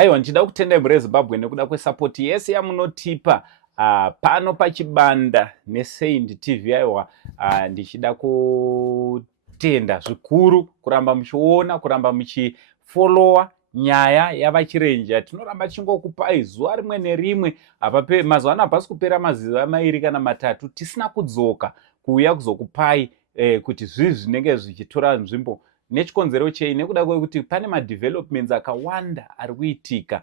Aiwa, ndichida kutendai muri Zimbabwe nekuda kwesupport yese yamunotipa pano pachibanda neSaint TV. Aiwa, ndichida kutenda zvikuru kuramba muchiona, kuramba muchifollowa nyaya yavachirenja. Tinoramba chingokupai zuva rimwe nerimwe. Apa mazuva ano hapasi kupera mazuva 2 kana 3 tisina kudzoka kuuya kuzokupai kuti zvivi zvinenge zvichitora nzvimbo. Nechikonzero chei? Nekuda kwekuti pane madevelopments akawanda ari kuitika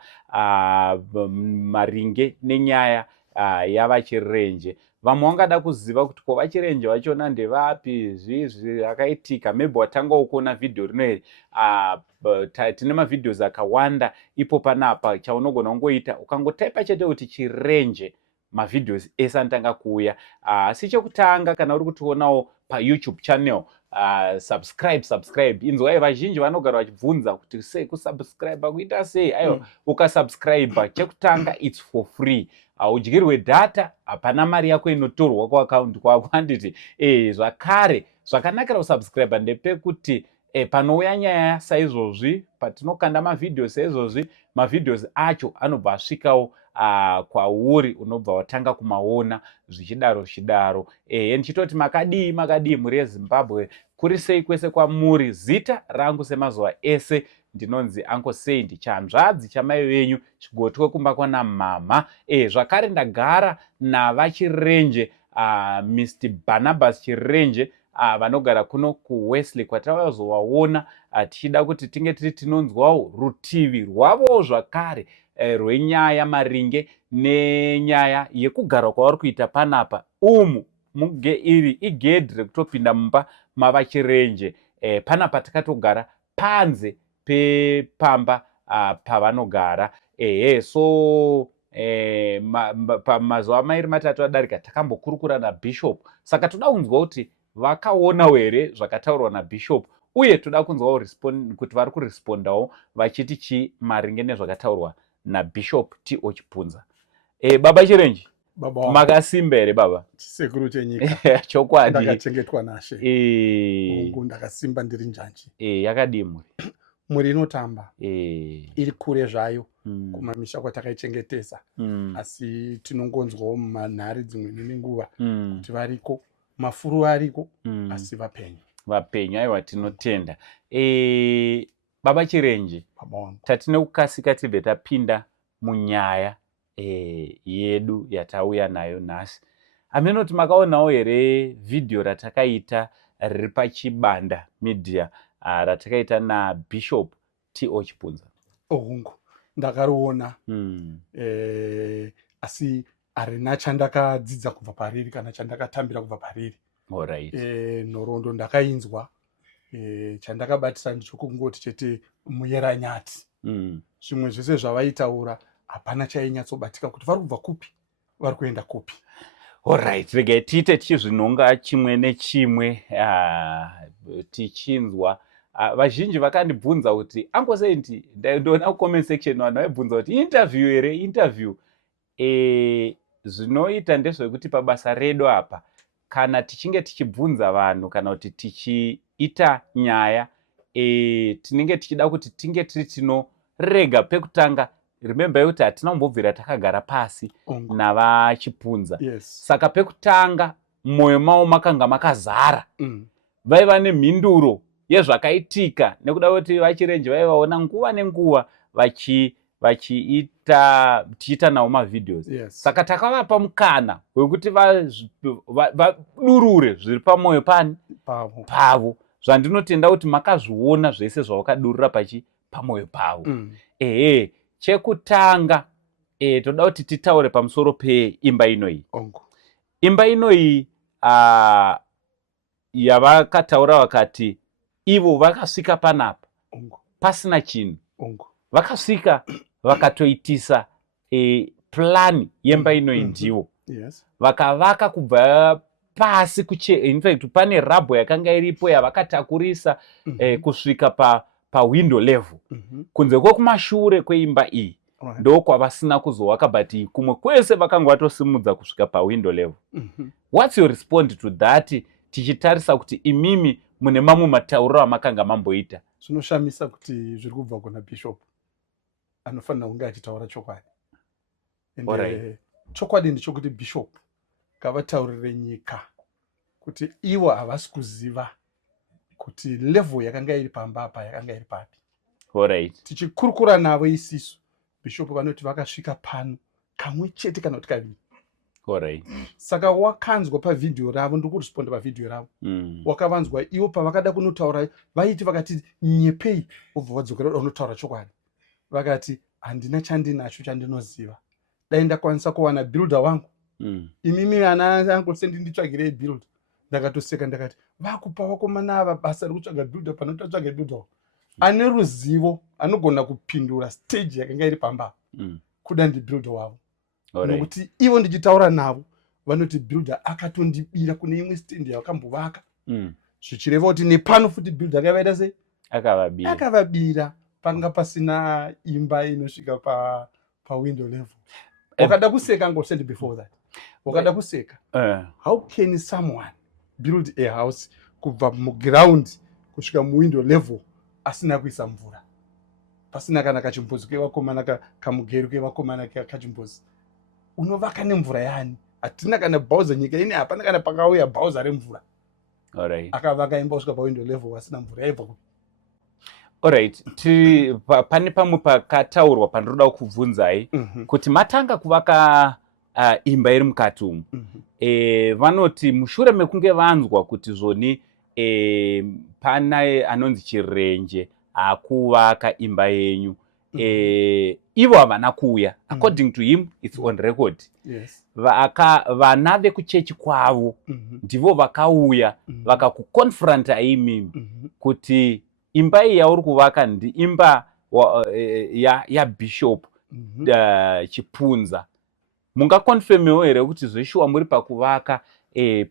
maringe nenyaya yavachirenje. Vamwe vangada kuziva kuti ko vachirenje vachona ndevapi, zvizvi zvakaitika. Maybe watanga kuona video rino iri. Tine mavideos akawanda ipo panapa. Chaunogona kungoita ukangotaipa chete kuti chirenje, mavideos ese anotanga kuuya. Asi chekutanga, kana uri kutionawo paYouTube channel, subscribe. Inzwai, vazhinji vanogara vachibvunza kuti sei kusubscribe kuita sei. Aiwa, ukasubscribe chekutanga it's for free. Udyirwe data, hapana mari yako inotorwa kuaccount kwako. Handiti zvakare zvakanakira kusubscribe ndepekuti panouya nyaya saizvozvi, patinokanda mavideos saizvozvi, mavideos acho anobva asvikawo kwauri, unobva watanga kumaona zvichidaro. Ndichitoti makadii muri Zimbabwe, kuri sei kwese kwamuri. Zita rangu semazuva ese ndinonzi Uncle Saint, chanzvadzi chamai venyu, chigotwe kumba kwana mama. Zvakare ndagara navachirenje, Mr. Barnabas Chirenje, vanogara kuno kuWesley, kwatavazovaona tichida kuti tinge tiri tinonzwawo rutivi rwavo zvakare rwenyaya maringe nenyaya yekugara kwavari kuita panapa. Iri igedhi rekutopinda mumba mavachirenje. Panapa takatogara panze pepamba pavanogara. So pamazuva 2-3 adarika takambokurukura naBishop. Saka toda kunzwa kuti vakaonawo here zvakataurwa naBishop, uye toda kunzwawo kuti vari kurespondawo vachiti chi maringe nezvakataurwa naBishop T.O. Chipunza. Baba Chirenje, Baba makasimba here baba? Chisekuru chenyika. Chokwadi. Ndakachengetwa naShe. Mungu ndakasimba ndiri njanji. Yakadii muri? Muri inotamba. Iri kure zvayo kumamisha kwatakaichengetesa. Asi tinongonzwawo manhare dzimwe nenguva kuti variko, mafuru ariko, asi vapenyu. Aiwa, tinotenda. Baba Chirenje, tatine kukasika tibve tapinda munyaya yedu yatauya nayo nhasi. Aminoti makaonawo here video ratakaita riri pachibanda media ratakaita naBishop T.O. Chipunza? Hongu, ndakariona. Asi harina chandakadzidza kubva pariri kana chandakatambira kubva pariri. Alright. Nhoroondo ndakainzwa. Chandakabatisa ndichokungoti chete muyeranyati. Zvimwe zvese zvavaitaura hapana chainyatsobatika kuti vari kubva kupi, vari kuenda kupi. Alright, regai tiite tichizvinonga chimwe nechimwe tichinzwa. Vazhinji vakandibvunza kuti Uncle Saint, ndoona kucomment section vanhu vaibvunza kuti interview here, interview. Zvinoita ndezvekuti pabasa redu apa, kana tichinge tichibvunza vanhu kana kuti tichiita nyaya, tinenge tichida kuti tinge tiri tinorega pekutanga. Remember kuti hatina kumbobvira takagara pasi navachipunza. Saka pekutanga mwoyo mavo makanga makazara. Vaiva nemhinduro yezvakaitika nekuda kuti vachirenje vaivaona nguva nenguva tichiita nawo mavideos. Saka takavapa mukana wekuti vadurure zviri pamwoyo pavo. Zvandinotenda kuti makazviona zvese zvavakadurura pamwoyo pavo. Chekutanga toda kuti titaure pamusoro peimba inoyi. Imba inoyi yavakataura vakati ivo vakasvika panapa pasina chinhu. Vakasvika vakatoitisa plani yemba inoyi ndivo. Vakavaka kubva pasi in fact pane rabho yakanga iripo yavakatakurisa kusvika pawindow level. Kunze kwekumashure kweimba iyi ndo kwavasina kuzovaka, but kumwe kwese vakanga vatosimudza kusvika pawindow level. What's your response to that, tichitarisa kuti imimi mune mamwe matauriro amakanga mamboita? Zvinoshamisa kuti zviri kubva kuna Bishop. anofanira kunge achitaura chokwadi. Alright. Chokwadi ndichokuti bishop ngavataurire nyika kuti ivo havasi kuziva kuti level yakanga iri pamba apa yakanga iri papi. Alright. Tichikurukura navo isisu bishop vanoti vakasvika pano kamwe chete kana kuti kaviri. Alright. Saka wakanzwa pavidhio ravo, ndikuresponda pavidhio ravo, wakavanzwa ivo pavakada kunotaura vaiti vakati nyepei, obva vadzokera unotaura chokwadi. Vakati handina chandinacho chandinoziva, dai ndakwanisa kuwana builder wangu, imimi ana angu sendinditsvagirei builder. Ndakatoseka ndakati vakupa vakomana ava basa rekutsvaga builder pano tatsvaga builder ane ruzivo anogona kupindura stage yakanga iri pamba kuda ndibuilder wavo. Nokuti ivo ndichitaura navo vanoti builder akatondibira kune imwe stand yakambovaka, zvichireva kuti nepano futi builder akavaita sei, akavabira panga pasina imba inosvika window level. Wakada kuseka ngosend before that, wakada kuseka. How can someone build a house kubva muground kusvika muwindow level asina kuisa mvura, pasina kana kachimbuzi kevakomana, kamugero kevakomana kachimbuzi? Unovaka nemvura yani? Hatina kana bhauza nyika ine, hapana kana pakauya bhauza remvura. Alright. Akavaka imba kusvika pawindo level asina mvura yaibva ku. Alright. Pane pamwe pakataurwa pandinoda kubvunzai kuti matanga kuvaka imba iri mukati umu. Vanoti mushure mekunge vanzwa kuti zvoni pana anonzi chirenje akuvaka imba yenyu, ivo havana kuuya. According to him, it's on record. Yes. Vana vekuchechi kwavo ndivo vakauya vakakukonfronta imimi kuti imba iyi yauri kuvaka ndi imba yaBishop Chipunza. Mungakonfirmewo here kuti zveshuwa muri pakuvaka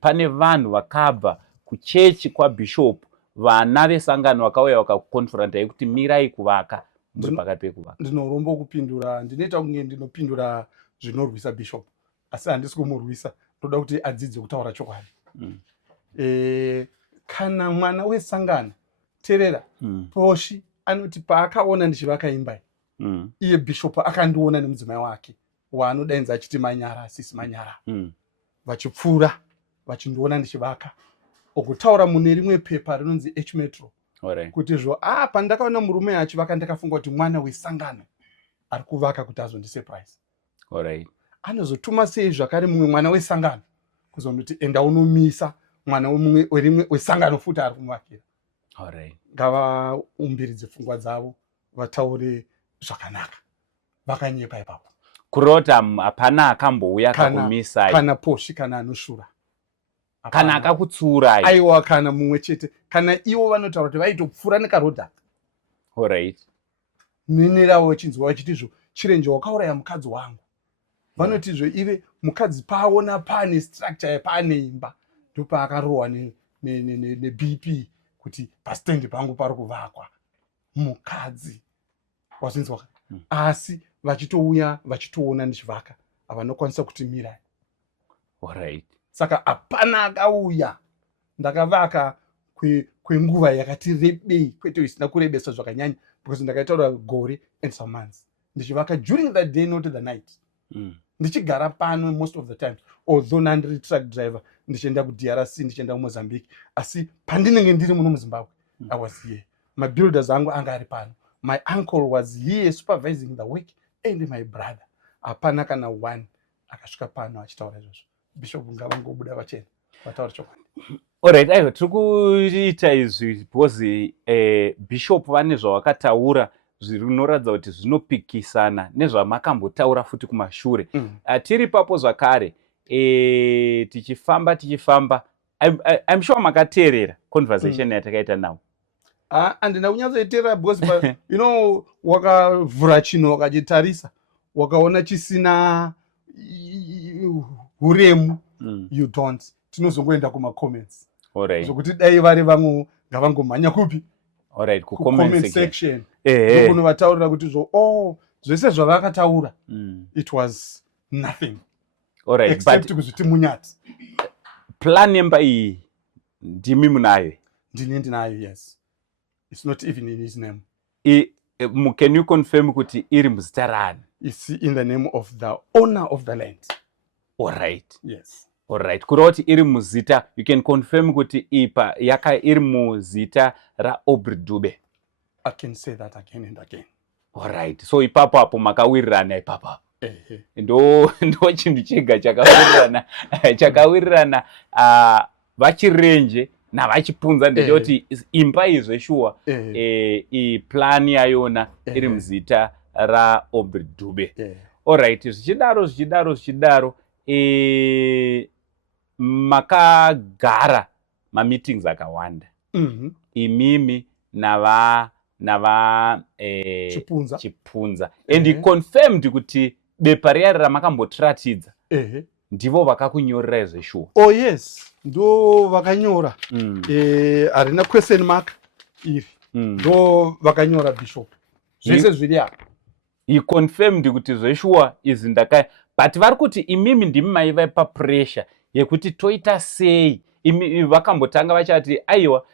pane vanhu vakabva kuchechi kwaBishop, vana vesangano vakauya vakakukonfrontai kuti mirai kuvaka muri pakati pekuvaka? Ndinorombo kupindura, ndinoita kunge ndinopindura zvinorwisa Bishop, asi handisi kumurwisa, ndoda kuti adzidze kutaura chokwadi. Kana mwana wesangano Terera Poshi anoti paakaona ndichivaka imba iye Bishop akandiona nemudzimai wake waanodainza achiti Manyara, asisi Manyara, vachipfuura vachindiona ndichivaka, okutaura mune rimwe pepa rinonzi H Metro kuti zvo pandakaona murume achivaka ndakafunga kuti mwana wesangano ari kuvaka kuti azondisurprise. Anozotuma sei zvakare mumwe mwana wesangano kuzonoti enda unomisa mwana wemumwe werimwe wesangano futi ari kumuvakira? Ngavaumbiridze pfungwa dzavo vataure zvakanaka, vakanyepa ipapo. Kurota hapana akambouya akakumisai kana Poshi kana anoshura kana akakutsuurai? Aiwa, kana mumwe chete, kana ivo vanotaura kuti vaitopfuura nekarodhaka. Nenerawo chinzwa vachitizvo chirenje wakauraya mukadzi wangu. Vanotizvo ive mukadzi paona pane structure pane imba ndopaakarohwa neBP kuti pastendi pangu pari kuvakwa mukadzi wazvinzwa. Asi vachitouya vachitoona ndichivaka havanokwanisa kuti mirai. Saka hapana akauya ndakavaka kwenguva yakati rebei, kwete isina kurebesa zvakanyanya, because ndakaitaura gore and some months ndichivaka during the day not the night. Ndichigara pano most of the time, although ndiri truck driver ndichienda kuDRC ndichienda kuMozambique, asi pandinenge ndiri muno muZimbabwe I was here. My builders angu anga ari pano. My uncle was here supervising the work and my brother. Hapana kana one akasvika pano achitaura izvozvo. Bishop ngavangobuda vachena vataura chokwadi. Alright, aiwa, tiri kuita izvi because Bishop vane zvavakataura zvinoratidza kuti zvinopikisana nezvamakambotaura futi kumashure. Tiri papo zvakare tichifamba I'm sure makateerera conversation yatakaita nawo. Handina kunyatsoiteerera because you know wakavhura chinhu wakachitarisa wakaona chisina huremu, you don't. Tinozongoenda kumacomments zvokuti dai vari vamwe ngavangomhanya kupi kucomment section ndokunovataurira kuti zvese zvavakataura it was nothing except kuzviti munyati. Plan yemba iyi ndimi munayo? Ndinayo, yes. It's not even in his name. Can you confirm kuti iri muzita rani? It's in the name of the owner of the land. Alright. Yes. Alright. Kureva kuti iri muzita, you can confirm kuti ipa iri muzita ra Aubrey Dube. I can say that again and again. Alright. So ipapo apo makawirirana ipapo. Ndo chinhu chega chakawirirana vachirenje navachipunza ndechoti imba izve shuwa plan yayona iri muzita ra Aubrey Dube. Alright, zvichidaro makagara meetings akawanda imimi nava Chipunza and he confirmed kuti bepa riya ramakambotiratidza ndivo vakakunyorera izve shuwa. Oh yes, ndo vakanyora harina question mark iri ndo vakanyora bishop zvese zviri apa. He confirmed kuti zveshuwa izi but vari kuti imimi ndimi maiva papressure yekuti toita sei. Vakambotanga vachati aiwa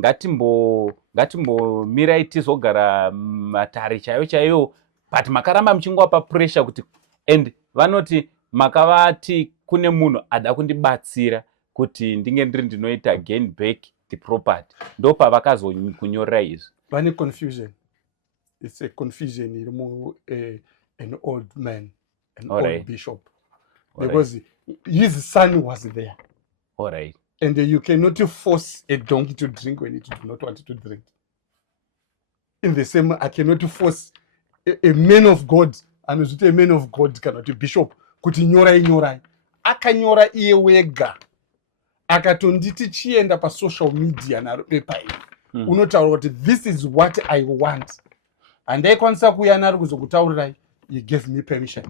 ngatimbomirai tizogara matare chaiyo but makaramba muchingova pressure kuti and vanoti makavati kune munhu ada kundibatsira kuti ndinge ndinoita gain back the property ndopa vakazokunyorera izvi. Vane confusion. It's a confusion an old man, an old bishop, because his son was there. Alright. And you cannot force a donkey to drink when it does not want to drink. In the same, I cannot force a man of God, and a man of God cannot, a bishop, kuti nyorai. Akanyora iye wega. Akatonditi chienda pa social media na pepa iyi. Unotaura kuti this is what I want. And they kwanisa kuya nari kuzokutaurirai, you gave me permission.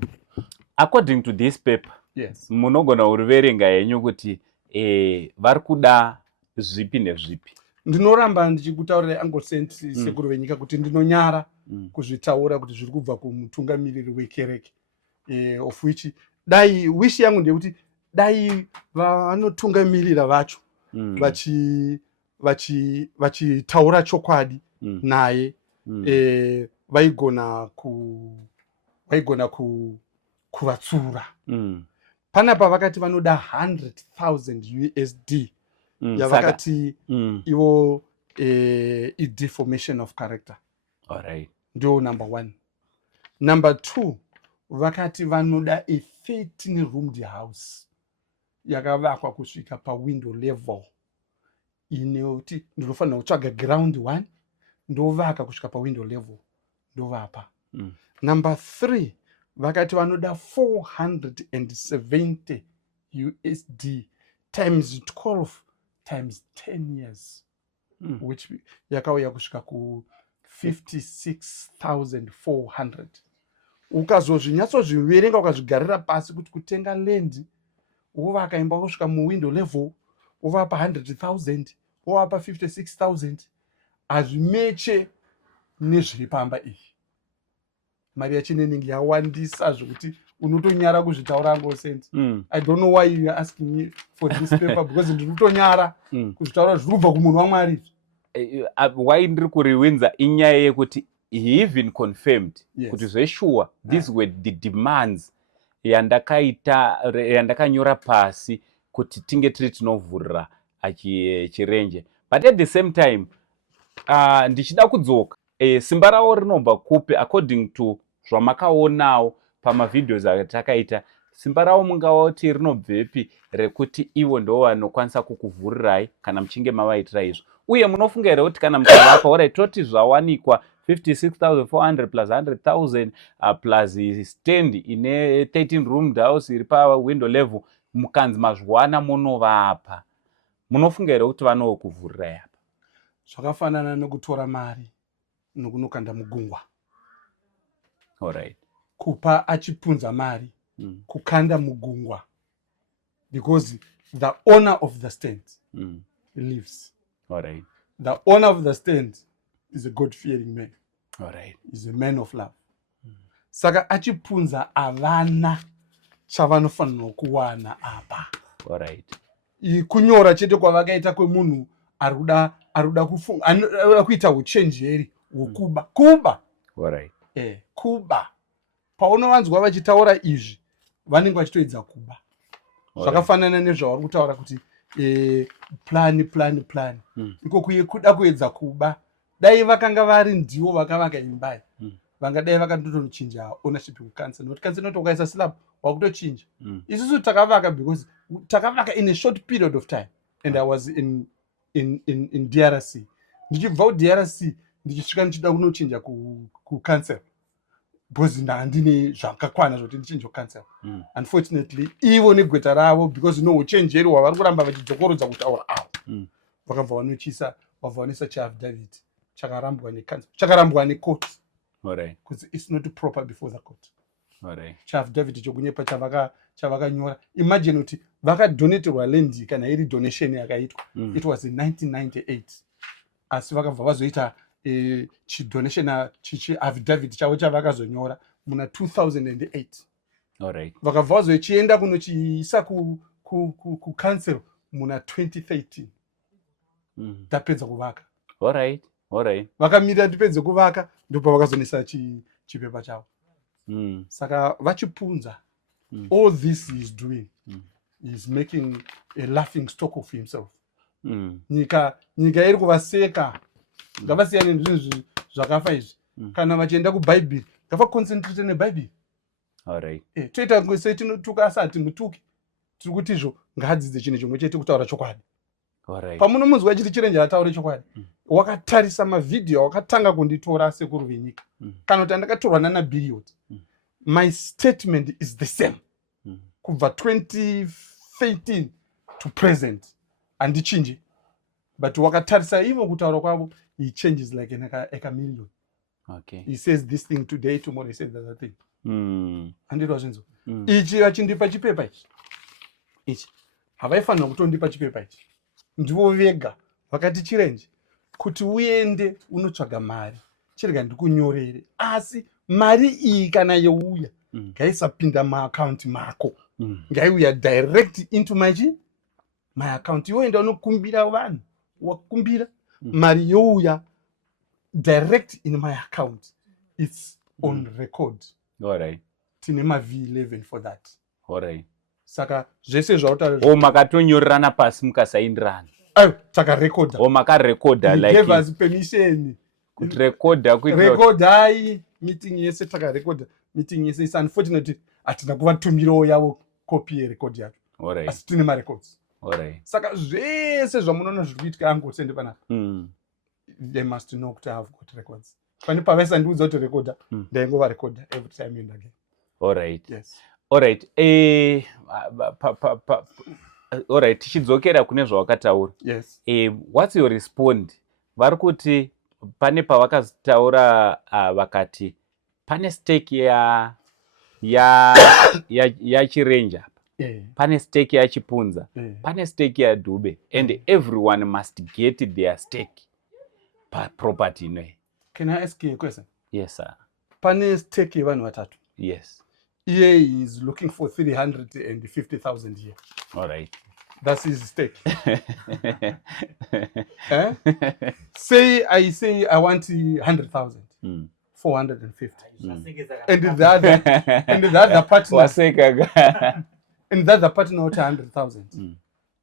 According to this paper, yes. Munogona uriverenga yenyu kuti vari kuda zvipi nezvipi. Ndinoramba ndichikutaurirai angosenti sekuru venyika kuti ndinonyara kuzvitaura kuti zviri kubva kumutungamiriri wekereke of which dai wish yangu ndekuti dai vanotungamirira vacho vachitaura chokwadi naye vaigona kuvatsura. Panapa vakati vanoda 100,000 USD yavakati ivo deformation of character. Alright. Ndio number 1. Number 2, vakati vanoda a 13 roomed house yakavakwa kusvika pa window level inoti ndinofanira kutsvaga ground 1 ndovaka kusvika pa window level ndovapa. Number 3, vakati vanoda 470 USD times 12 times 10 years which yakauya kusvika ku 56,400. Ukazozvinyatsozviverenga ukazvigarira pasi kuti kutenga land wovaka imba kusvika muwindow level wovapa 100,000 wovapa 56,000 hazvimeche nezviri pamba iyi. Mari yachinenenge yawandisa zvokuti unotonyara kuzvitaura ngosenti. I don't know why you are asking me for this paper because ndinotonyara kuzvitaura zviri kubva kumunhu waMwari. Why ndiri kuriwinza inyaya yekuti he even confirmed kuti zveshuwa these were the demands yandakanyora pasi kuti tinge tiri tinovhurira chirenje. But at the same time ndichida kudzoka simba ravo rinobva kupi according to zvamakaonawo pamavidheos atakaita. Simba ravo mungavati rinobvepi rekuti ivo ndo vanokwanisa kukuvhurirai kana muchinge mavaitira izvo. Uye munofunga here kuti kana mukavapa alright toti zvawanikwa 56,400 plus 100,000 plus stand ine 13 roomed house iri pa window level mukanzi mazviwana munovapa, munofunga here kuti vanokuvhurirai apa? Zvakafanana nokutora mari nokunokanda mugungwa. Alright. Kupa achipunza mari kukanda mugungwa because the owner of the stand lives. Alright. The owner of the stand is a God-fearing man. Alright. He's a man of love. Saka achipunza avana chavanofanira kuwana apa. Alright. Kunyora chete kwavakaita kwemunhu arikuda kuita uchenjeri wokuba kuba Alright. kuba paunovanzwa vachitaura izvi vanenge vachitoedza kuba zvakafanana nezvavari kutaura kuti plan ikokuye kuda kuedza kuba dai vakanga vari ndivo vakavaka imbai vangadai vakandotochinja ownership kucancel nokuti cancel noti ukaisa slab wakutochinja isusu takavaka because takavaka in a short period of time and I was in DRC ndichibva kuDRC ndichisvika ndichida kunochinja kucancel because handine zvakakwana zvoti ndichinje kucancel unfortunately ivo negweta ravo because uchenjeri hwavari kuramba vachidzokorodza kutaura avo vakabva vanochisa vabva vanoisa chiaffidavit chakarambwa necancel chakarambwa necourt because it's not proper before the court chiaffidavit chokunyepa chavakanyora imagine kuti vakadoneterwa land kana iri donation yakaitwa it was in 1998 asi vakabva vazoita chidonation chiaffidavit chavo chavakazonyora muna 2008 vakabva vazochienda kunochiisa kucancel muna 2013 tapedza kuvaka vakamirira tipedze kuvaka ndipo vakazonesa chipepa chavo saka vachipunza all this he is doing he is making a laughing stock of himself nyika iri kuvaseka ngavasiyane nezvinhu zvakafa izvi kana vachienda kubhaibheri ngavaconcentrate nebhaibheri toita setinotuka asati mutuki tiri kuti izvo ngadzidze chinhu chimwe chete kutaura chokwadi pamunomunzwa chiti chirenje ataure chokwadi wakatarisa mavhidhiyo wakatanga kunditora sekuru venyika kana kuti andakatorwa nanaBilliard my statement is the same kubva 2013 to present handichinji but wakatarisa ivo kutaura kwavo he changes like a chameleon he says this thing today tomorrow he says the other thing handitwa zvinzo ichi vachindipa chipepa ichi havaifanira kutondipa chipepa ichi ndivo vega vakati chirenje kuti uende unotsvaga mari chirega ndikunyorere asi mari iyi kana yeuya ngaisapinda maakaunti mako ngaiuya direct into my account yoenda unokumbira vanhu wakumbira mari youya direct in my account it's on record tine mav11 for that saka zvese zvautaura makatonyorerana pasi mukasaindirana takarekodha makarekodha gave us permission kurekodha meeting yese takarekodha meeting yese is unfortunately hatina kuvatumirawo yavo copy yerecord yacho asi tine marecords saka zvese zvamunoona zviri kuitika angotende panapa they must know kuti I have got records pane pavaisandiudza kuti recorda ndaingova recorda every time and again yes alright tichidzokera kune zvawakataura yes what's your respond vari kuti pane pavakataura vakati pane stake yachirenje apa pane stake yachipunza pane stake yaDube and everyone must get their stake property inoyi. Can I ask you a question? Yes sir. Pane stake yevanhu vatatu. Yes. He is looking for 350,000 here. All right. That's his stake. Say I want 100,000. 450. And the other partner. And the other partner out 100,000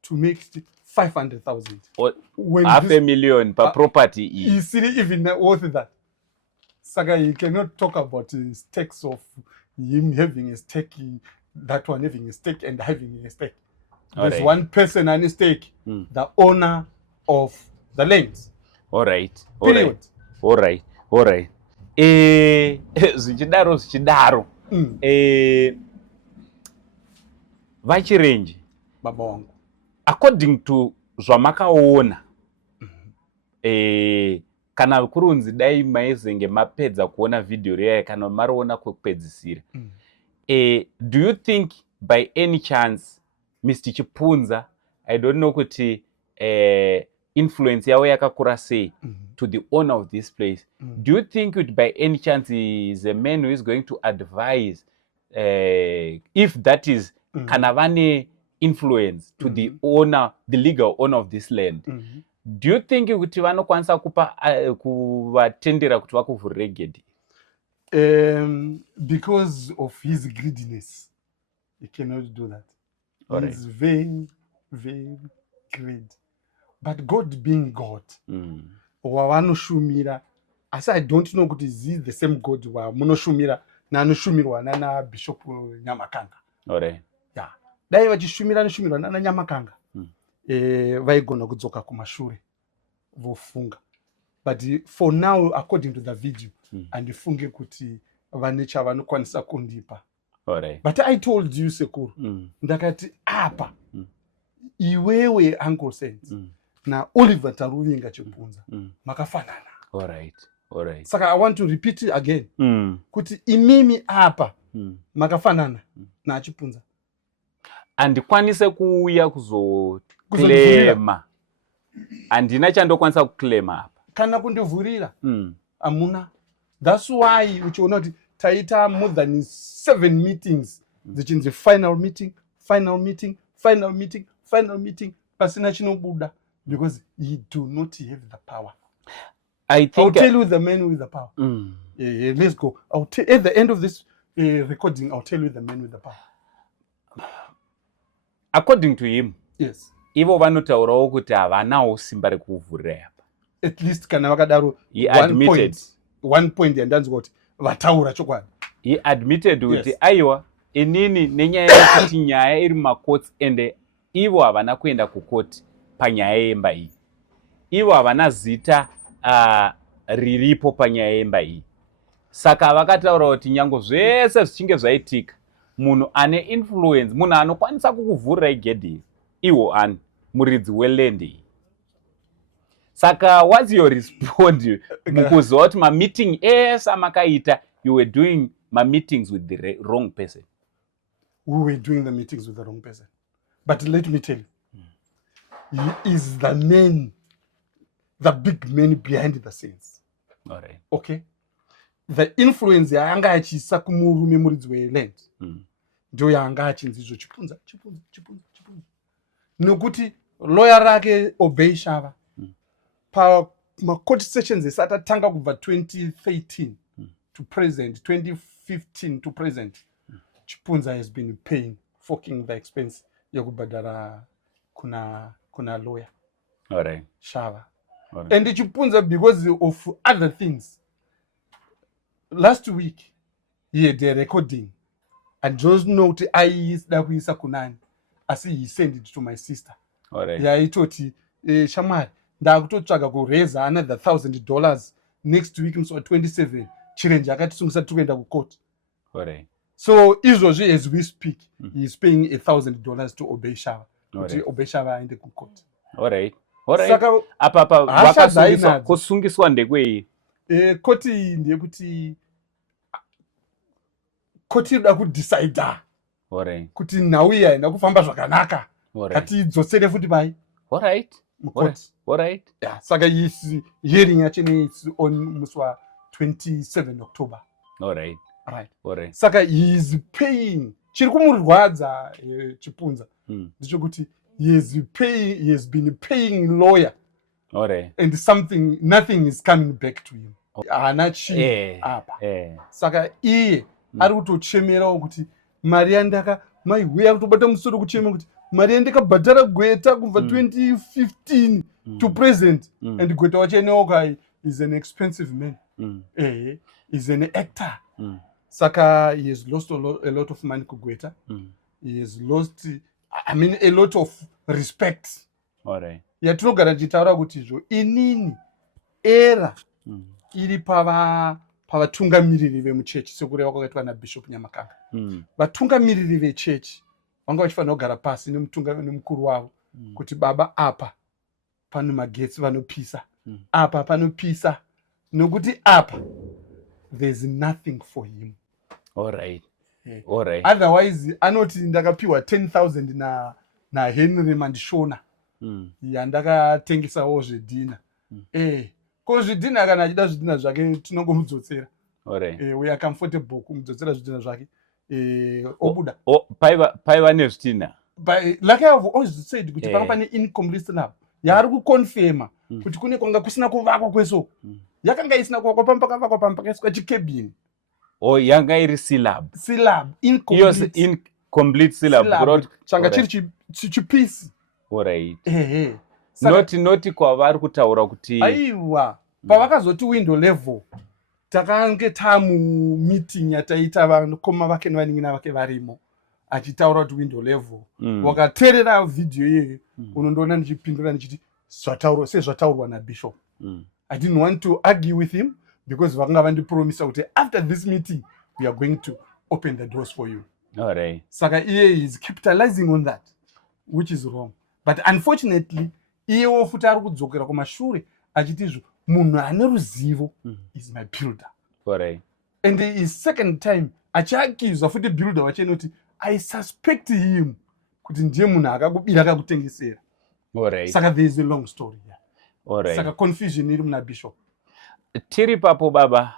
to make it 500,000. Half a million per property. Is it even worth that? Saga, you cannot talk about stakes of him having a stake, that one having a stake and having a stake. There's one person and a stake, the owner of the land. All right. Zichidaro. Vachirenje. Baba wangu. According to zvamakaona, kana kurunzi dai maizenge mapedza kuona video reya kana mariona kwekupedzisira. Do you think by any chance Mr. Chipunza, I don't know kuti influence yawo yakakura sei to the owner of this place. Do you think that by any chance he is a man who is going to advise if that is kana vane influence to the owner, the legal owner of this land, Do you think kuti vanokwanisa kuvatendera kuti vakuvhurire gedhi? Because of his greediness, he cannot do that. Alright. He's very, very greedy. But God being God, wavanoshumira, asi I don't know kuti is he the same God wamunoshumira nanoshumirwa nana Bishop Nyamakanga. Alright. Yeah. Dai vachishumira anoshumirwa nana Nyamakanga. Vaigona kudzoka kumashure vofunga. But for now, according to the video, andifunge kuti vane chavanokwanisa kundipa. Alright. But I told you Sekuru, ndakati apa iwewe Uncle Sense na Oliver Taruvinga Chipunza makafanana. Alright. Saka I want to repeat it again. Kuti imimi apa makafanana na Chipunza. Andikwanise kuuya kuzoklema. Andina chandokwanisa kuklema apa. Kana kundivhurira. Amuna. That's why uchiona kuti taita more than 7 meetings. Zichinzi final meeting, pasina chinobuda, because you do not have the power. I'll tell you the man with the power. Let's go. At the end of this recording, I'll tell you the man with the power. According to him, yes. Ivo vanotaurawo kuti havanawo simba rekuvhurira apa. At least kana vakadaro, he admitted. One point yandanzwa kuti vataura chokwadi. He admitted kuti aiwa inini nenyaya yekuti nyaya iri mumakotsi ende ivo havana kuenda kukoti panyaya yemba iyi. Ivo havana zita riripo panyaya yemba iyi. Saka vakataura kuti nyango zvese zvichinge zvaitika, munhu ane influence, munhu anokwanisa kukuvhurira gedhi iwo ani muridzi weland iyi. Saka what's your response mukuziva kuti mameeting ese amakaita you were doing meetings with the wrong person? We were doing the meetings with the wrong person. But let me tell you, he is the man, the big man behind the scenes. Alright. Okay? The influence yanga achisa kumurume muridzi weland. Ndio yanga achinzizvo Chipunza. Nokuti lawyer rake Obey Shava. Pa court sessions esatatanga kubva 2013 to present, 2015 to present. Chipunza has been paying, forking the expense yakubhadhara kuna lawyer. Alright. Shava. Alright. And Chipunza, because of other things, last week he had a recording and just note dakuisa kunani. Asi he sent it to my sister. Alright. Yaitoti Shamari ndakutotsvaga kureza another $1,000 next week musi 27 chirenje akatisungisa tukuenda kucourt. Alright. So izvozvi as we speak, he is paying $1,000 to Obey Shava kuti Obey Shava aende kucourt. Alright. Saka apa vakasungiswa kusungiswa ndekwei? Koti ndeyekuti koti inoda kudecida kuti nhau iyi haina kufamba zvakanaka, katidzosere futi pai. Alright. Yeah, saka is hearing actually is on muswa 27 October. Alright. Saka he is paying. Chiri kumurwadza Chipunza. Ndicho kuti he has been paying lawyer. Alright. And nothing is coming back to him. Hana chi apa. Saka iye ari kutochemerawo kuti mari yandaka maihuya kutobata musoro kuchema kuti mari yandakabhadhara Gweta kubva 2015 to present. And Gweta wacheneoka is an expensive man. He's an actor. Saka he has lost a lot of money to Gweta. He has lost, a lot of respect. Yatinogara tichitaura kuti izvo inini era iri pavatungamiriri vemuchechi sekureva kwakaitwa naBishop Nyamakanga. Vatungamiriri vechechi vanga vachifanira kugara pasi nemukuru wavo kuti baba apa pano magetsi vanopisa, apa panopisa, nokuti apa there's nothing for him. Alright. Otherwise anoti ndakapiwa 10,000 na Henry Mandishona yandakatengesawo zvidhina. Ko zvidhina kana achida zvidhina zvake tinongomudzosera. We are comfortable kumudzosera zvidhina zvake. Obuda. Paiva nezvidhina. Like I have always said kuti panga pane income list now. Yaari kuconfirma kuti kune kwanga kusina kuvakwa kweso yakanga isina kuvakwa pakavakwa pakaiswa chikebhini yanga iri syllab incomplete syllab changa chiri chipisi. Alright. Noti kwavari kutaura kuti aiwa pavakazoti window level takange tamumeeting yataita vakoma vake nevaning'ina vake varimo achitaura kuti window level wakateerera vhidhiyo iyoyo unondoona ndichipindura ndichiti sezvataurwa nabishop. I didn't want to argue with him because vakanga vandipromisa kuti after this meeting we are going to open the doors for you. Alright. Saka iye is capitalizing on that, which is wrong. But unfortunately iyewo futi ari kudzokera kumashure achitizvo munhu ane ruzivo is my builder. Alright. And his second time achiakizwa futi builder wache noti I suspect him kuti ndiye munhu akakubira akakutengesera. Alright. Saka there is a long story here. Alright. Saka confusion iri muna bishop. Tiri papo baba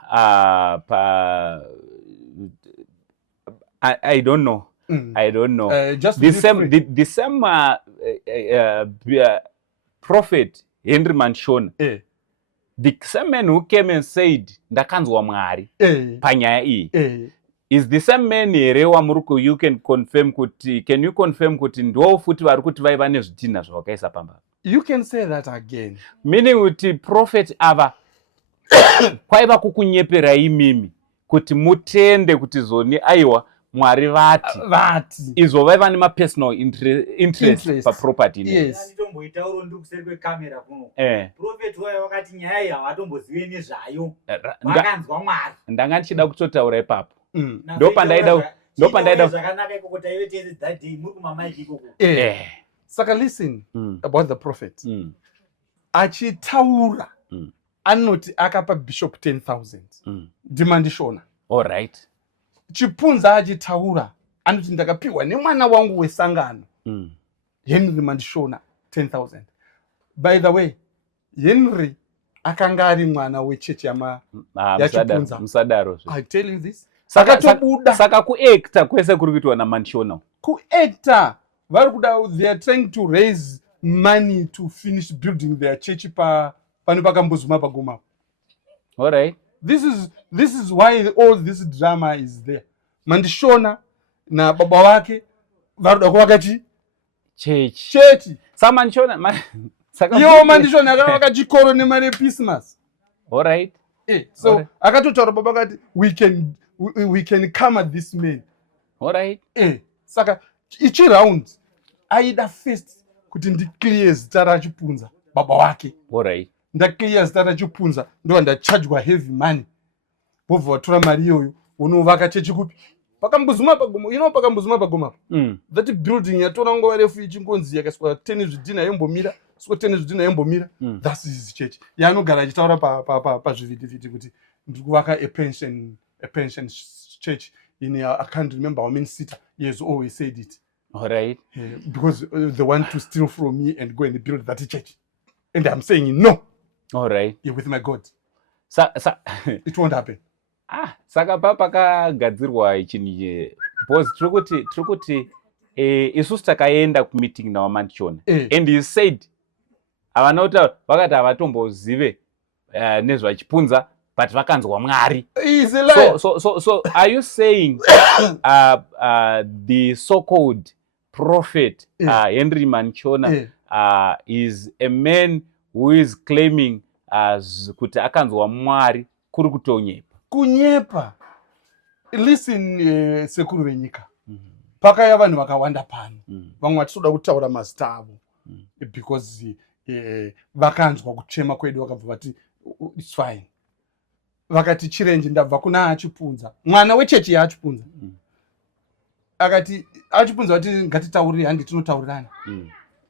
I don't know. I don't know. Just the same prophet Henry Manshona. The same man who came and said ndakanzwa Mwari panyaya iyi. Is the same man here wamuruku you can confirm kuti ndo futi vari kuti vaiva nezvidhina zvavakaisa pamba? You can say that again. Meaning kuti prophet ava kwaiva kukunyepera imimi kuti mutende kuti zoni aiwa Mwari vati izvo vaiva nemapersonal interest paproperty. Yes. Nditomboitauro ndikuseri kwekamera kuno. Prophet wayo wakati nyaya iyi havatombozivi nezvayo. Vakanzwa Mwari. Ndanga ndichida kutotaura ipapo. Ndo pandaida zvakanaka ikoko taivetezi that day muri kumamaiki ikoko. Saka listen about the prophet. Achitaura anoti akapa bishop 10,000 ndimandishona. Alright. Chipunza achitaura anoti ndakapiwa nemwana wangu wesangano Henry Mandishona 10,000. By the way, Henry akanga ari mwana wechechi yachipunza. Musadaro. I tell you this. Saka kuacta kwese kuri kuitwa naMandishona. Kuacta vari kuda, they are trying to raise money to finish building their church pano pakambozuma pagoma. Alright. This is why all this drama is there. Mandishona na baba wake varuda kuvaka church. Samandishona Yo Mandishona akavaka chikoro nemari Christmas. Alright. So akatotaura baba akati we can come at this man. Alright. Saka ichi round aida first kuti ndiclear zita rachipunza baba wake. Alright. Ndaclear zita rachipunza ndo ndachajwa heavy money. Bobva vatora mari iyoyo unovaka chechi kupi? Pakambozuma pagoma. You know pakambozuma pagoma. That building yatora nguva refu ichingonzi yakaiswa 10 zvidhina yombomira. So 10 zvidhina yombomira. That's his church. Yaanogara achitaura pazvivhitivhiti kuti ndiri kuvaka a pension church in I can't remember how many seater. He has always said it. Alright. Because they want to steal from me and go and build that church. And I'm saying no. Alright. With my God. It won't happen. Saka pakagadzirwa ichinhu because tiri kuti isusu takaenda kumeeting naMandishona and he said havana kuti vakati havatombozive nezvachipunza but vakanzwa Mwari. So are you saying the so-called prophet Henry Mandishona is a man who is claiming as kuti akanzwa Mwari kuri kutonyepa? Kunyepa. Listen, sekuru venyika. Pakaya vanhu vakawanda pano. Vamwe vachitoda kutaura mazita avo because vakanzwa kuchema kwedu vakabva vati it's fine. Vakati chirenje ndabva kuna achipunza. Mwana wechechi yaachipunza. Akati achipunza vati ngatitaurire handi tinotaurirana.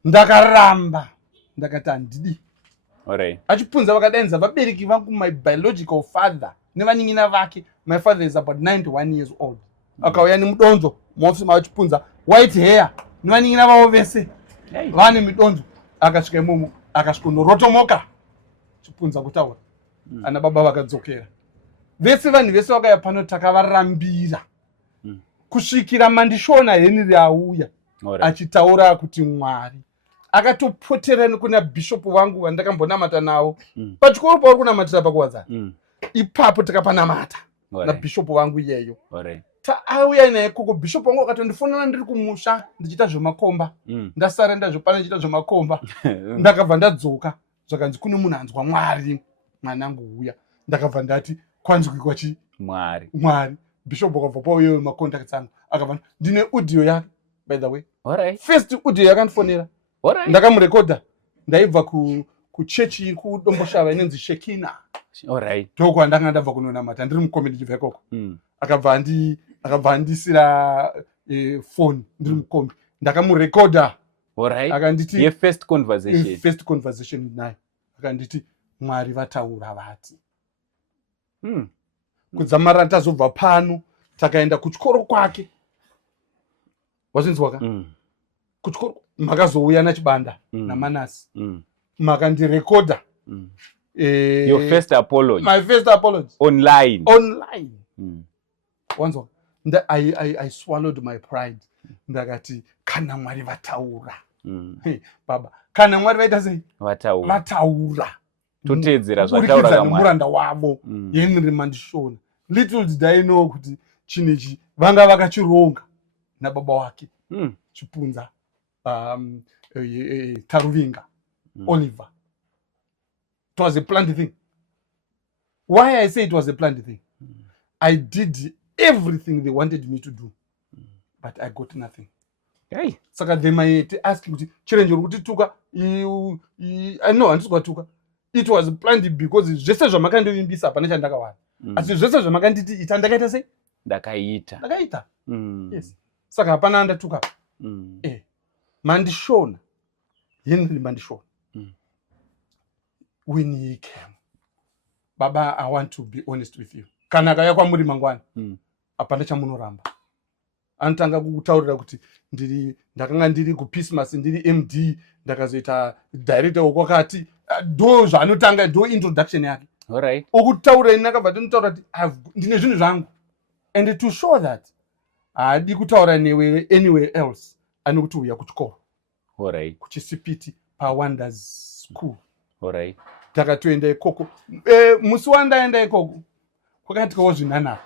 Ndakaramba. Ndakati handidi. Alright. Achipunza vakadainza vabereki vangu my biological father nevaning'ina vake. My father is about 91 years old. Akauya nemudonzo muofisi machipunza white hair nevaning'ina vavo vese vane midonzo. Akasvika imomo akasvikonorotomoka chipunza kutaura. Ana baba vakadzokera. Vese vanhu vese vakauya pano takavarambira kusvikira Mandishona Henry auya achitaura kuti Mwari akatopoterani kuna bhishopu vangu vandakambonamata nawo pachikoro pauri kunamatira pakuwadzana ipapo takapanamata nabhishopu vangu iyeyo auya naye koko bhishopu vangu akatondifonana ndiri kumusha ndichiita zvemakomba ndasarendazvo pane ndichiita zvemakomba ndakabva ndadzoka zvakanzi kune munhu anzwa Mwari mwanangu uya ndakabva ndati kwanzwi kwachi Mwari bhishopu akabva pauyo macontacts angu akabva ndine audio yake by the way first audio yakandifonera ndakamurekodha ndaibva kuchechi kudomboshava inonzi Shekina ndoko andanga ndabva kunonamata ndiri mukombe ndichibva ikoko akabva andisira phone ndiri mukombe ndakamurekodha akanditi first conversation naye akanditi Mwari vataura vati kudzamarara tazobva pano takaenda kuchikoro kwake wazinzwaka kuchikoro makazouya nachibanda namanasi makandirekodha your first apology my first apology online wanzwa I swallowed my pride ndakati kana Mwari vataura baba kana Mwari vaita sei vataura totedzera zvataura kamwe muranda wavo Henry Mandishona little did I know kuti chinechi vanga vakachironga nababa wake Chipunza Taruvinga Oliver. It was a planned thing. Why I say it was a planned thing? I did everything they wanted me to do, but I got nothing. Saka they might ask kuti challenge kuti tuka no handisi kwatuka. It was planned because zvese zvamakandivimbisa pane chandakawana. Asi zvese zvamakanditi ita ndakaita sei? Ndakaita. Yes. Saka hapana ndatuka. Mandishona. Henry Mandishona. When he came, Baba, I want to be honest with you. Kana kaya kwamuri mangwana. Hapana chamunoramba. Anotanga kutaurira kuti ndakanga ndiri kuPeacemas ndiri MD ndakazoita director wokwakati do zvanotanga do introduction yake. Okutaura ina kabva ndinotaura kuti ndine zvinhu zvangu. And to show that haadi kutaura newe anywhere else anokuti uya kuchikoro. Kuchisipiti paWonders School. Takatoenda ikoko. Musi wandaenda ikoko kwakatikawo zvinhanhatu.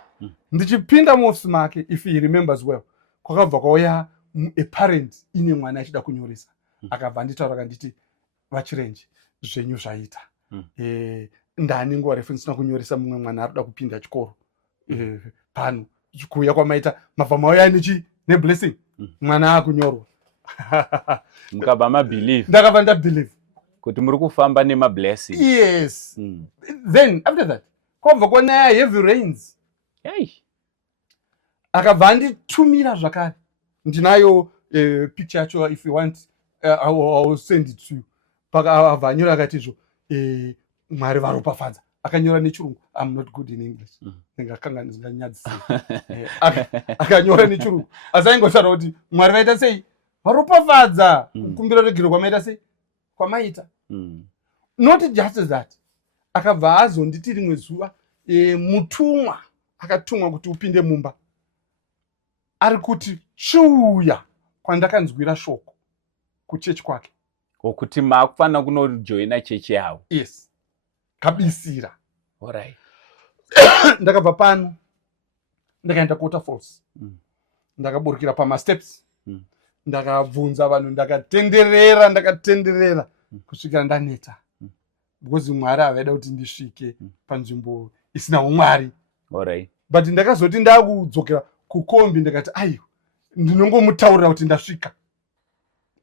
Ndichipinda muofisi make, if he remembers well, kwakabva kwauya a parent ine mwana achida kunyoresa. Akabva nditaura akanditi vachirenje zvenyu zvaita. Ndani nguva refu ndisina kunyoresa mumwe mwana arikuda kupinda chikoro. Pano kuuya kwamaita mabva mauya neblessing. Mwana akunyorwa. Mukabva mabelieve. Ndakabva ndabelieve. Kuti muri kufamba nemablessing. Yes. Then after that, kwabva kwanaya heavy rains. Akabva anditumira zvakare. Ndinayo picture yacho, if you want I will send it to you. Pakabva anyora akatizvo Mwari varopafadza. Akanyora nechirungu. I'm not good in English. Ndingakanga ndinganyadzisa. Akanyora nechirungu. Asi aingotaura kuti Mwari vaita sei? Varopafadza. Kumbira regero kwamaita sei? Kwamaita. Not just that. Akabva azonditi rimwe zuva mutumwa akatumwa kuti upinde mumba. Ari kuti chiuya kwandakanzwira shoko kuchechi kwake. Kuti makufanira kunojoina chechi yavo. Yes. Kabisira. Ndakabva pano. Ndakaenda kuWater Falls. Ndakaburukira pamasteps. Ndakabvunza vanhu ndakatenderera kusvikira ndaneta. Because Mwari avaida kuti ndisvike panzvimbo isina umwari. But ndakazoti ndakudzokera kukombi ndakati aiyo ndinongomutaurira kuti ndasvika.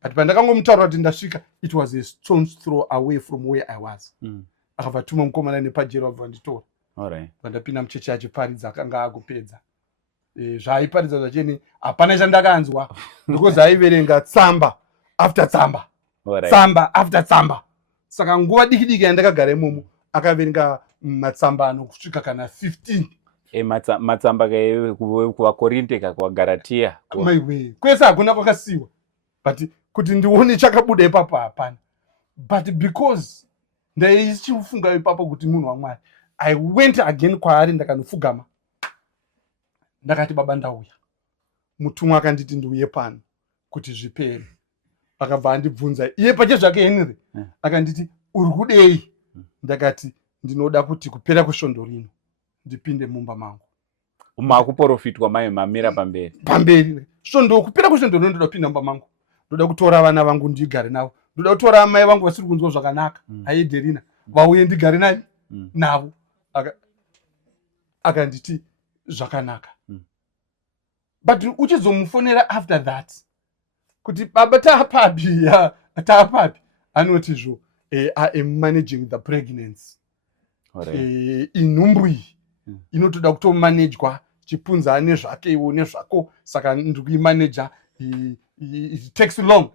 But pandakangomutaurira kuti ndasvika, it was a stone's throw away from where I was. Akabva tuma mukomana nepajero abva nditora. Pandapinda muchechi achiparidza akanga akupedza. Zvaiparidza zvacheni hapana chandakanzwa. Because aiverenga tsamba after tsamba. Tsamba after tsamba. Saka nguva diki yandakagara imomo akaverenga matsamba anosvika kana 15. Matsamba kuvakorinte kakwaGaratia. Kwese hakuna kwakasiyiwa. But kuti ndione chakabuda ipapo hapana. But because ndaichifunga ipapo kuti munhu waMwari, I went again kwaari ndakanofugama. Ndakati baba ndauya. Mutumwa akanditi ndiuye pano kuti zvipere. akabva andibvunza iye pache zvake Henry akanditi uri kudei ndakati ndinoda kuti kupera kwesvondo rino ndipinde mumba mangu makuprofitwa mai mamira pamberi svondo kupera kwesvondo rino ndoda kupinda mumba mangu ndoda kutora vana vangu ndigare navo ndoda kutora mai vangu vasiri kunzwa zvakanaka aidherina vauye ndigare nani navo akanditi zvakanaka but uchizomufonera after that kuti baba taapapi anotizvo I am managing the pregnancy inhumbu iyi inotoda kutomanejwa chipunza ane zvake iwo nezvako saka ndiri kuimaneja it takes long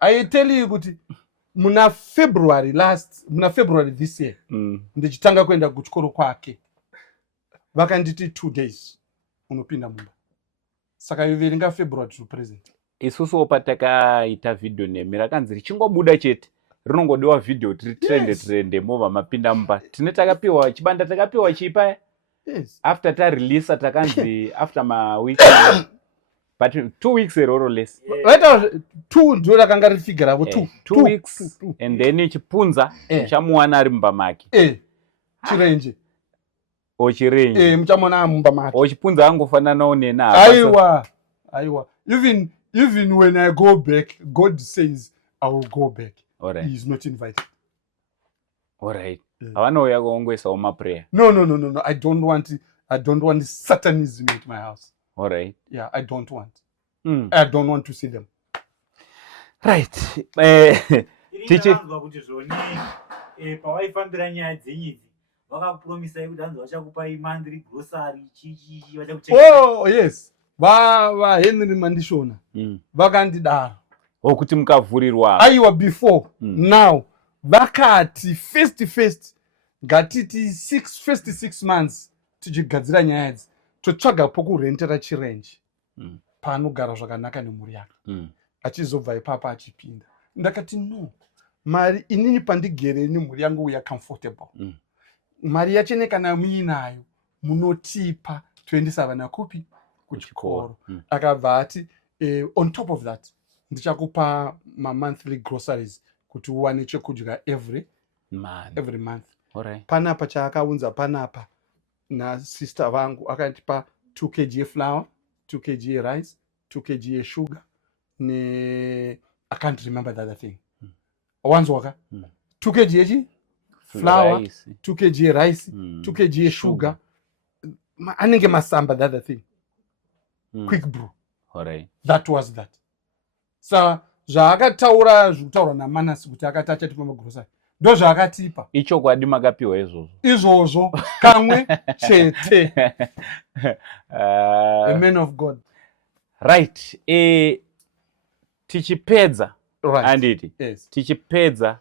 I tell you kuti muna February this year ndichitanga kuenda kuchikoro kwake vakanditi 2 days unopinda mumba saka iverenga February to present. Isusu patakaita video nemi rakanzi richingobuda chete rinongodiwa video tiri trende mova mapinda mumba tine takapiwa chibanda takapiwa chipa after ta release takanzi after ma week but 2 weeks eroro less right 2 ndio rakanga rifigura vo 2 weeks and then chipunza chamuwana ari mumba make chirenje ochirenje muchamona mumba make ochipunza angofananawo nena aiwa even when I go back God says I will go back. Alright. He is not invited. Alright. Avanouya kuongwesawo maprayer. No. I don't want Satanism at my house. Alright. Yeah, I don't want. I don't want to see them. Right. Tichizwa kuti zvoni pawaifambira nyaya dzenyidzi vakakupromisai kuti hanzi vachakupai monthly grocery chichi vachakucheka. Oh yes. Va Henry Mandishona vakandidaro kuti mukavhurirwa aiwa before now vakati first ngatiti first 6 months tichigadzira nyaya idzi totsvaga pokurentera chirenje paanogara zvakanaka nemhuri yake achizobva ipapo achipinda ndakati no mari inini pandigere nemhuri yangu uya comfortable mari yachene kana muinayo munotipa 27 nakupi kuchikoro akabva ati on top of that ndichakupa monthly groceries kuti uwane chekudya every month. Alright. Panapa chaakaunza panapa na sister vangu akandipa 2 kg flour, 2 kg rice, 2 kg sugar ne I can't remember the other thing. Wanzwaka 2 kg flour, 2 kg rice, 2 kg sugar. Anenge masamba the other thing. Quick brew. Alright. That was that. So zvaakataura zvekutaura naManasi kuti akatacha tipa magrocery ndo zvaakatipa icho kwadi makapiwa izvozvo kamwe chete. A man of God. Right. Tichipedza Right. Yes. Tichipedza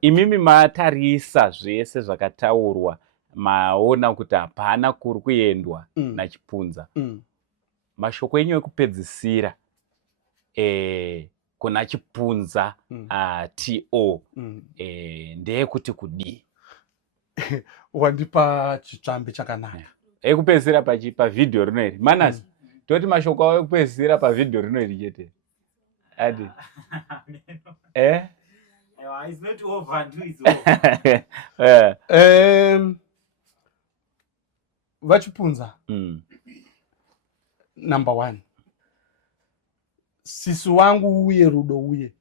imimi matarisa zvese zvakataurwa maona kuti hapana kuri kuendwa nachipunza. Mashoko enyu ekupedzisira kuna chipunza TO ndeyekuti kudii? Wandipa chitsvambe chakanaka. Ekupedzisira pavidhio rino iri. Manasi, toti mashoko awo ekupedzisira pavidhio rino iri chete. Adi. It's not over, it's over. Vachipunza. Number 1. Sisi wangu uye rudo uye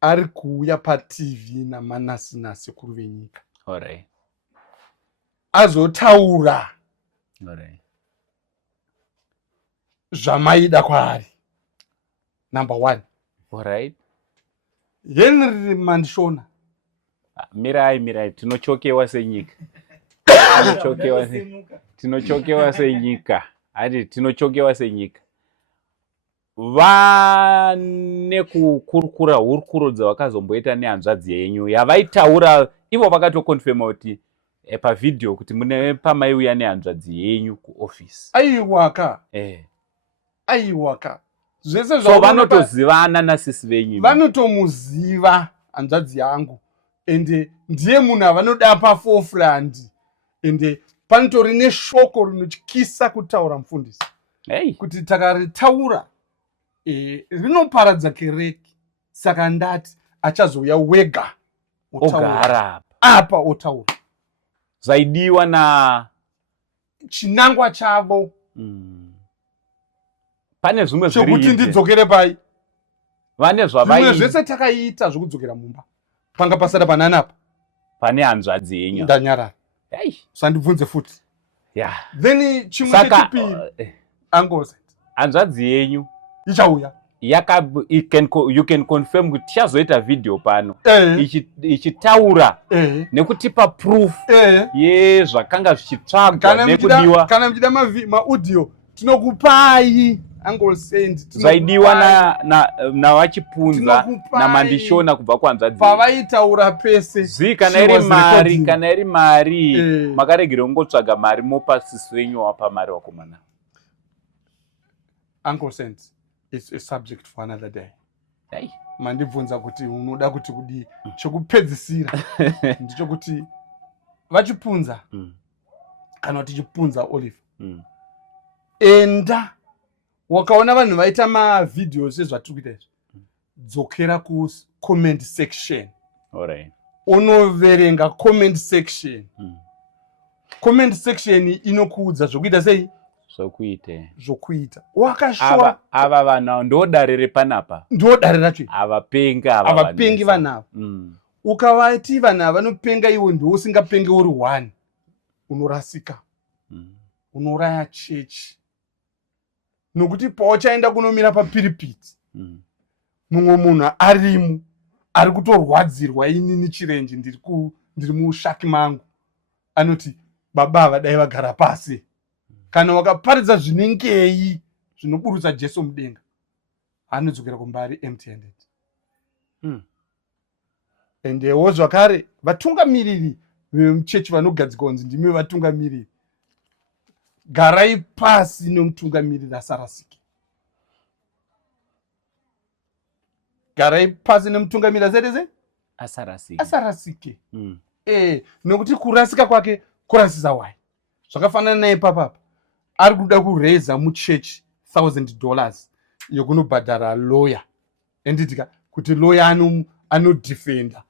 ari kuuya paTV naManasi nasekuru venyika. Alright. Azotaura zvamaida kwaari. Number 1. Alright. Henry Mandishona. Mirai tinochokewa senyika. Tinochokewa senyika. Adi tinochokewa senyika. Vane kukurukura hurukuro dzavakazomboita nehanzvadzi yenyu yavaitaura ivo vakatokonfirma kuti pavidhio kuti mune pamaiuya nehanzvadzi yenyu kuofisi. Aiwaka. Zvese so vanotozivana nasisi venyu. Vanotomuziva hanzvadzi yangu ende ndiye munhu avanoda paforefront ende panotori neshoko rinotyisa kutaura mufundisi. Hey. Kuti takaritaura rinoparadza kereke. Saka ndati achazouya wega ogara apa otaura zvaidiwa na chinangwa chavo. Pane zvimwe zvekuti ndidzokere pai. Vane zvimwe zvese takaita zvokudzokera mumba. Panga pasara pananapa. Pane hanzvadzi yenyu. Ndanyarara. Usandibvunze futi. Then chimwe chechipiri. Angles. Hanzvadzi yenyu ichauya. You can confirm kuti tichazoita video pano ichitaura nekutipa proof yezvakanga zvichitsvagwa nekudiwa. Kana muchida maaudio tinokupai. Zvaidiwa navachipunza namandishona kubva kuhanzvadzi pavaitaura pese. Zii kana iri mari makaregera kungotsvaga mari mopa sisi wenyu wapa mari wakomana. Uncle Saint, it's a subject for another day. Mandibvunza kuti unoda kuti kudi chokupedzisira ndichokuti vachipunza kana kuti chipunza Olive. Enda wakaona vanhu vaita mavidhio sezvatiri kuita izvi, dzokera kucomment section. Unoverenga comment section. Comment section inokuudza zvokuita sei? Zvokuita. Wakashwa. Ava vanhu ndodare repanapa. Ndodare racho. Avapengi vanhu. Ukavati vanhu vanopenga iwe ndiwe usingapenge uri 1. Unorasika. Unoraya chechi. Nokuti pauchaenda kunomira papiripiti. Mumwe munhu arimo ari kutorwadzirwa inini chirenje ndiri mushaki mangu. Anoti baba havadai vagara pasi. Kana wakaparidza zvinengei zvinoburutsa Jesu mudenga, anodzokera kumbari empty handed. Endewo zvakare vatungamiriri vemuchechi vanogadzikwa kunzi ndimi vatungamiriri, garai pasi nomutungamiriri asarasike. Garai pasi nomutungamiriri asareze asarasike. Nokuti kurasika kwake kurasisa wai. Zvakafanana naye papapa ari kuda kureza muchechi $1,000 yokunobhadhara lawyer. Enditika kuti lawyer anodefenda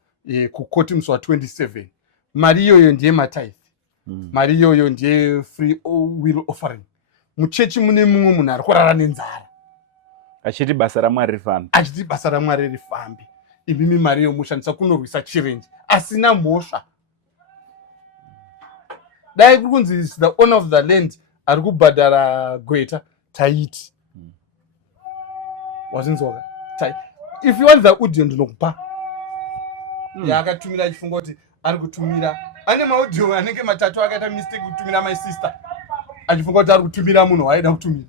kukoti musi wa27. Mari iyoyo ndiye matithe. Mari iyoyo ndiye free will offering. Muchechi mune mumwe munhu ari kurara nenzara. Achiti basa raMwari rifambe. Imimi mari yomushandisa kunorwisa chirenje asina mhosva. Dai kunzi is the owner of the land ari kubhadhara gweta taiti. Wazinzwa? If you want the audio ndinokupa. Akatumira achifunga kuti ari kutumira. Ane maaudio anenge matatu akaita mistake kutumira my sister. Achifunga kuti ari kutumira munhu waida kutumira.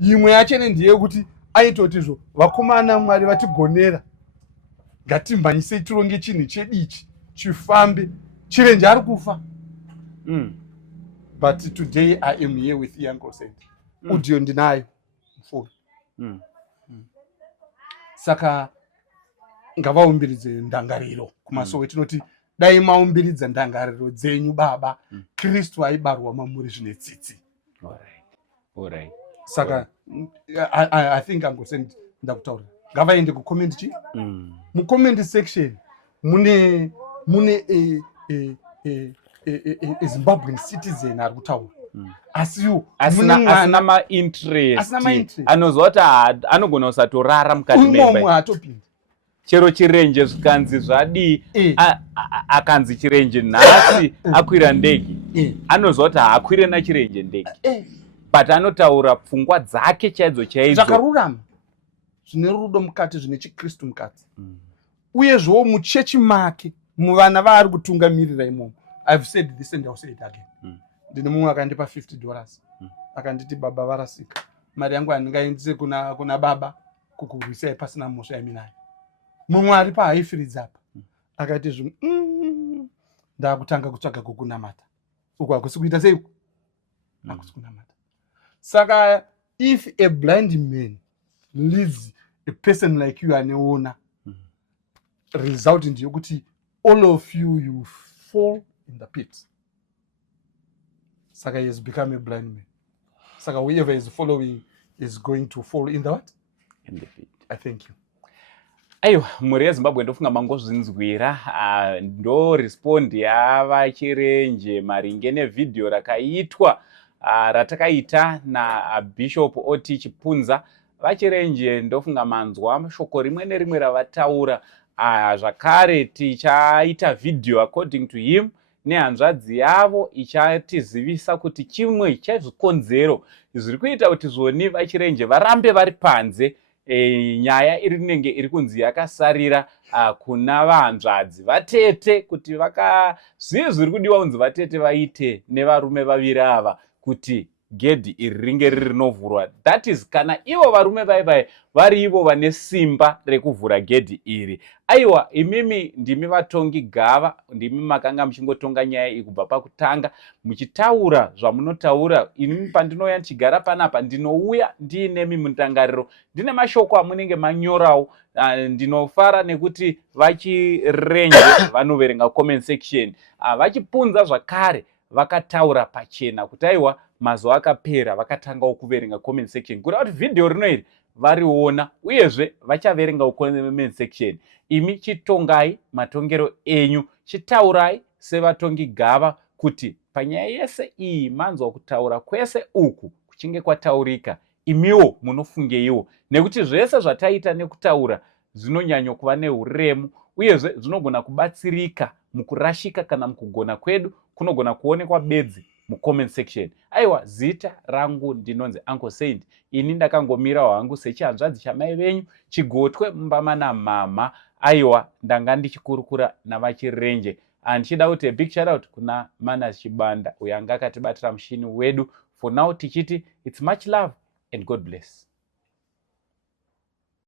Imwe yachene ndiye kuti aitotizvo vakomana Mwari vatigonera. Ngatimhanyisei tironge chinhu chedu ichi chifambe. Chirenje ari kufa. But today I am here with Uncle Saint. Audio ndinayo mfuni. Saka ngavaumbiridze ndangariro kumasowe tinoti dai maumbiridza ndangariro dzenyu baba. Kristu aibarwa mamuri zvine tsitsi. Alright. Saka I think Uncle Saint ndakutaura. Ngavaende kucomment chi? Mucomment section mune Zimbabwean citizen ari kutaura. Asiwo asina ma-interest. Anozwa kuti anogona kusatorara mukati memba. Atopinda. Chero chirenje zvikanzi zvadi akanzi chirenje nhasi akwira ndege. Anozwa kuti haakwire nachirenje ndege. But anotaura pfungwa dzake chaidzo. Zvakarurama. Zvine rudo mukati, zvine chiKristu mukati. Uyezvo muchechi make muvana vaari kutungamirira imomo. I've said this and I'll say it again. Ndine mumwe akandipa $50. Akanditi baba varasika. Mari yangu handingaendese kuna baba kukurwisai pasina mhosva yaminayo. Mumwe ari paHighfields apa. Akati zvimwe ndakutanga kutsvaga kukunamata. Uku hakusi kuita sei? Hakusi kunamata. Saka if a blind man leads a person like you aneona, result ndiyo kuti all of you fall in the pit. Saka he has become a blind man. Saka whoever is following is going to fall in the what? in the pit. I thank you. Aiwa, mhuri yeZimbabwe ndofunga mangozvinzwira ndo respondi yavachirenje maringe nevhidhiyo rakaitwa ratakaita naBishop Oti Chipunza. Vachirenje ndofunga manzwa shoko rimwe nerimwe ravataura. Zvakare tichaita vhidhiyo according to him nehanzvadzi yavo ichatizivisa kuti chimwe chezvikonzero zviri kuita kuti zvoni vachirenje varambe vari panze nyaya inenge iri kunzi yakasarira kuna vahanzvadzi vatete kuti zviri kudiwa kunzi vatete vaite nevarume vaviri ava kuti gedhi iri ringe riri rinovhurwa. That is kana ivo varume vai vari ivo vane simba rekuvhura gedhi iri. Aiwa, imimi ndimi vatongi gava, ndimi makanga muchingotonga nyaya iyi kubva pakutanga muchitaura zvamunotaura. Inini pandinouya ndichigara panapa ndinouya ndiinemi mundangariro ndine mashoko amunenge manyorawo. Ndinofara nekuti vachirenje vanoverenga comment section. Vachipunza zvakare vakataura pachena kuti aiwa mazuva akapera vakatangawo kuverenga comment section kuda kuti vhidhiyo rino iri variona uyezve vachaverenga comment section. Imi chitongai matongero enyu, chitaurai sevatongi gava kuti panyaya yese iyi manzwa kutaura kwese uku kuchinge kwataurika imiwo munofungeiwo, nekuti zvese zvataita nekutaura zvinonyanya kuva neuremu uyezve zvinogona kubatsirika mukurashika kana mukugona kwedu kunogona kuonekwa bedzi mucomment section. Aiwa, zita rangu ndinonzi Uncle Saint. Ini ndakangomirawo hangu sechihanzvadzi chamai venyu Chigotwe Mbamana mama. Aiwa, ndanga ndichikurukura navachirenje. Ndichida kuti big shout out kuna Manas Chibanda uyo anga akatibatira mushini wedu. For now tichiti it's much love and God bless.